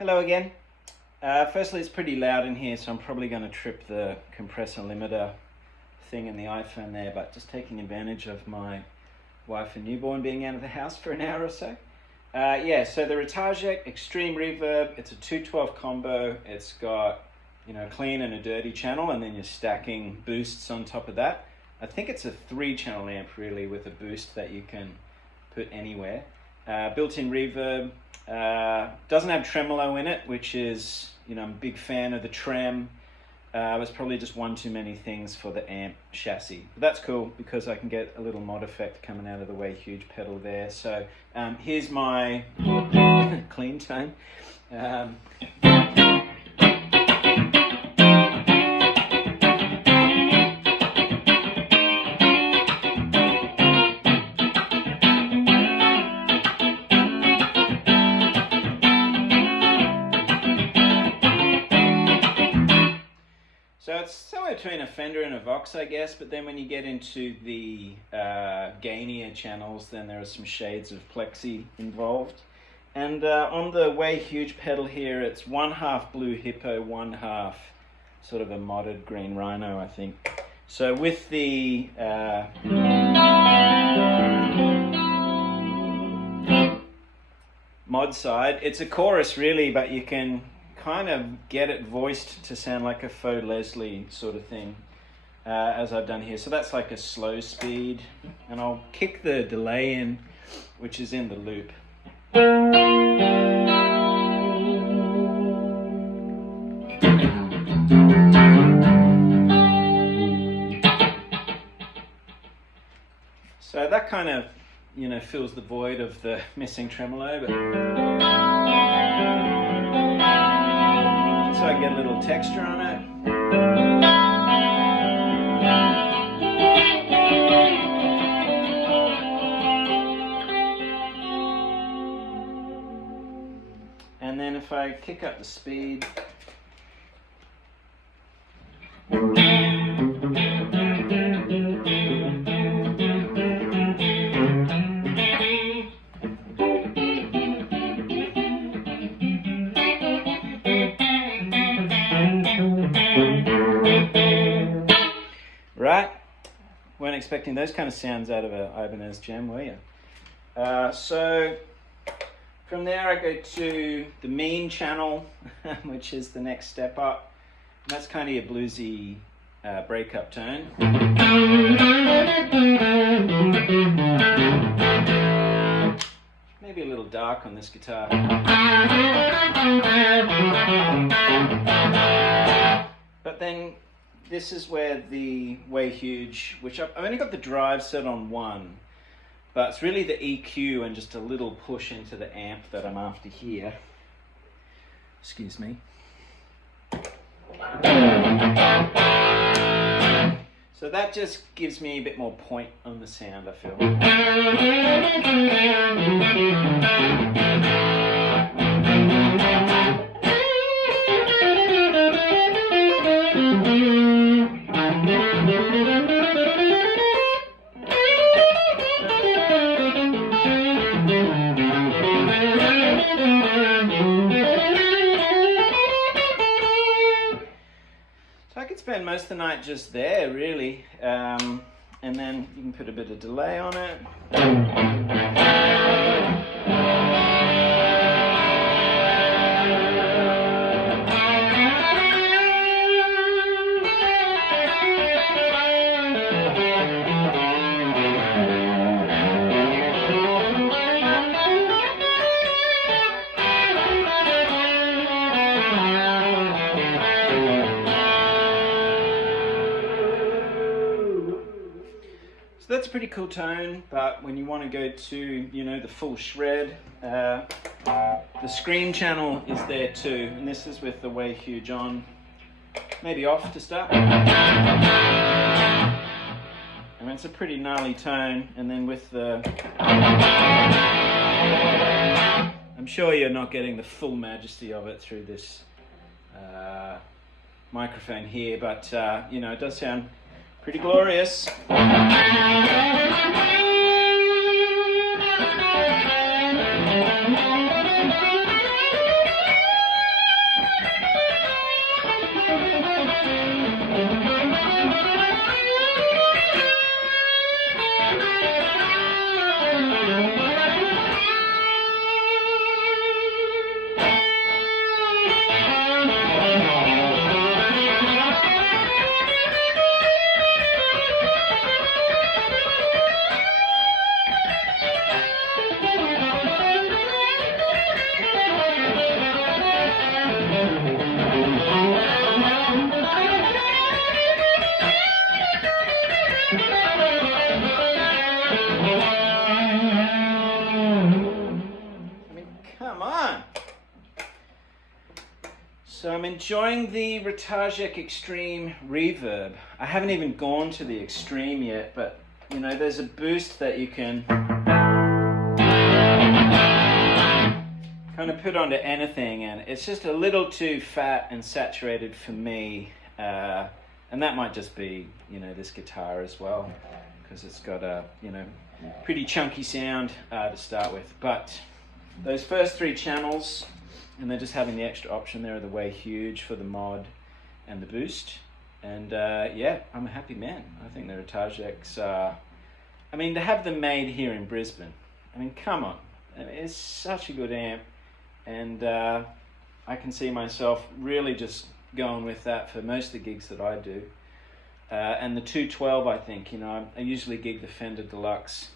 Hello again. Firstly, it's pretty loud in here, so I'm probably going to trip the compressor limiter thing in the iPhone there, but just taking advantage of my wife and newborn being out of the house for an hour or so. So the Ratajczyk Extreme Reverb, it's a 212 combo. It's got, a clean and a dirty channel, and then you're stacking boosts on top of that. I think it's a 3-channel amp really, with a boost that you can put anywhere. Built-in reverb. Doesn't have tremolo in it, which is, I'm a big fan of the trem. It was probably just one too many things for the amp chassis. But that's cool because I can get a little mod effect coming out of the way huge pedal there. So here's my clean tone. So it's somewhere between a Fender and a Vox, I guess, but then when you get into the gainier channels, then there are some shades of plexi involved. And on the way huge pedal here, it's 1/2 Blue Hippo, 1/2 sort of a modded Green Rhino, I think. So with the mod side, it's a chorus really, but you can kind of get it voiced to sound like a faux Leslie sort of thing, as I've done here. So that's like a slow speed, and I'll kick the delay in, which is in the loop. So that kind of, fills the void of the missing tremolo, but so I get a little texture on it. And then if I kick up the speed, right? Weren't expecting those kind of sounds out of an Ibanez jam, were you? So from there I go to the mean channel, which is the next step up. And that's kind of your bluesy breakup tone. Maybe a little dark on this guitar. But then this is where the way huge, which I've only got the drive set on 1, but it's really the EQ and just a little push into the amp that I'm after here. Excuse me. So that just gives me a bit more point on the sound, I feel. I could spend most of the night just there, really, and then you can put a bit of delay on it. So that's a pretty cool tone, but when you want to go to, the full shred, the scream channel is there too, and this is with the way huge on, maybe off to start. I mean, it's a pretty gnarly tone, and then with the, I'm sure you're not getting the full majesty of it through this microphone here, but it does sound pretty glorious. done. So I'm enjoying the Ratajczyk Extreme Reverb. I haven't even gone to the Extreme yet, but you know, there's a boost that you can kind of put onto anything, and it's just a little too fat and saturated for me. And that might just be, you know, this guitar as well, because it's got a, you know, pretty chunky sound to start with. But those first 3 channels, and they're just having the extra option there, are the way huge for the mod and the boost. And yeah, I'm a happy man. I think the Ratajczyks, I mean, to have them made here in Brisbane, I mean, come on. I mean, it's such a good amp, and I can see myself really just going with that for most of the gigs that I do. And the 212, I think, you know, I usually gig the Fender Deluxe,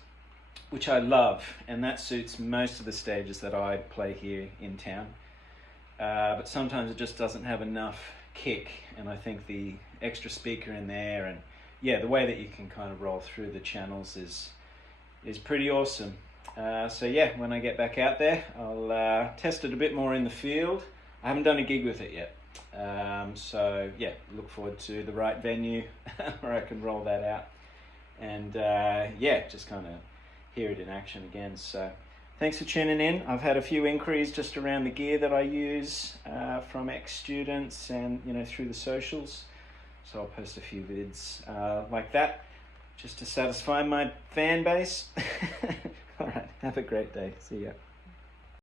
which I love, and that suits most of the stages that I play here in town. But sometimes it just doesn't have enough kick, and I think the extra speaker in there, and yeah, the way that you can kind of roll through the channels is pretty awesome. So yeah, when I get back out there, I'll test it a bit more in the field. I haven't done a gig with it yet. So yeah, look forward to the right venue where I can roll that out, and yeah, just kind of hear it in action again. So thanks for tuning in. I've had a few inquiries just around the gear that I use from ex-students and, you know, through the socials. So I'll post a few vids like that just to satisfy my fan base. All right, have a great day. See ya.